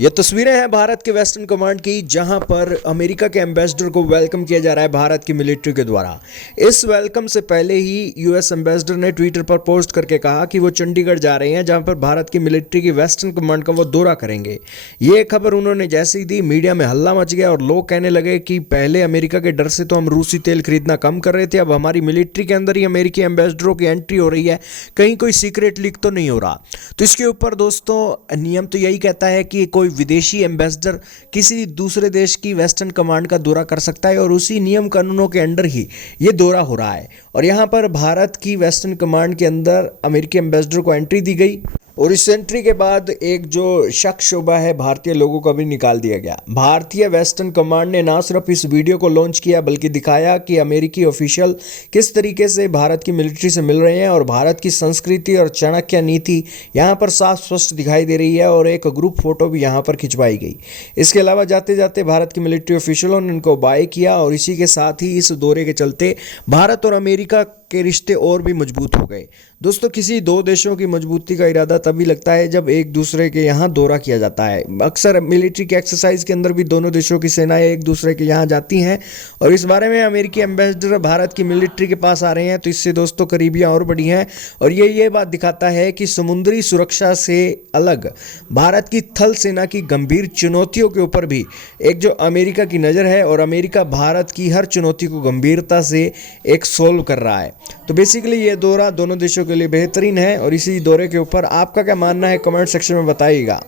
ये तस्वीरें हैं भारत के वेस्टर्न कमांड की, जहां पर अमेरिका के एम्बेसडर को वेलकम किया जा रहा है भारत की मिलिट्री के द्वारा। इस वेलकम से पहले ही यूएस एम्बेसडर ने ट्विटर पर पोस्ट करके कहा कि वो चंडीगढ़ जा रहे हैं, जहां पर भारत की मिलिट्री की वेस्टर्न कमांड का वो दौरा करेंगे। ये खबर उन्होंने जैसे ही दी, मीडिया में हल्ला मच गया और लोग कहने लगे कि पहले अमेरिका के डर से तो हम रूसी तेल खरीदना कम कर रहे थे, अब हमारी मिलिट्री के अंदर ही अमेरिकी एम्बेसडरों की एंट्री हो रही है, कहीं कोई सीक्रेट लीक तो नहीं हो रहा। तो इसके ऊपर दोस्तों नियम तो यही कहता है कि कोई विदेशी एम्बेसडर किसी दूसरे देश की वेस्टर्न कमांड का दौरा कर सकता है और उसी नियम कानूनों के अंडर ही ये दौरा हो रहा है। और यहाँ पर भारत की वेस्टर्न कमांड के अंदर अमेरिकी एम्बेसडर को एंट्री दी गई और इस एंट्री के बाद एक जो शक शुबा है भारतीय लोगों का भी निकाल दिया गया। भारतीय वेस्टर्न कमांड ने ना सिर्फ इस वीडियो को लॉन्च किया बल्कि दिखाया कि अमेरिकी ऑफिशियल किस तरीके से भारत की मिलिट्री से मिल रहे हैं और भारत की संस्कृति और चाणक्य नीति यहाँ पर साफ स्पष्ट दिखाई दे रही है और एक ग्रुप फोटो भी यहाँ पर खिंचवाई गई। इसके अलावा जाते जाते भारत की मिलिट्री ऑफिशियलों ने इनको बाय किया और इसी के साथ ही इस दौरे के चलते भारत और अमेरिका के रिश्ते और भी मजबूत हो गए। दोस्तों, किसी दो देशों की मजबूती का इरादा तभी लगता है जब एक दूसरे के यहाँ दौरा किया जाता है। अक्सर मिलिट्री के एक्सरसाइज के अंदर भी दोनों देशों की सेनाएं एक दूसरे के यहाँ जाती हैं और इस बारे में अमेरिकी एम्बेसडर भारत की मिलिट्री के पास आ रहे हैं, तो इससे दोस्तों करीबियाँ और बढ़ी हैं। और ये बात दिखाता है कि समुद्री सुरक्षा से अलग भारत की थल सेना की गंभीर चुनौतियों के ऊपर भी एक जो अमेरिका की नज़र है और अमेरिका भारत की हर चुनौती को गंभीरता से एक सोल्व कर रहा है। तो बेसिकली ये दौरा दोनों देशों के लिए बेहतरीन है और इसी दौरे के ऊपर आपका क्या मानना है कमेंट सेक्शन में बताइएगा।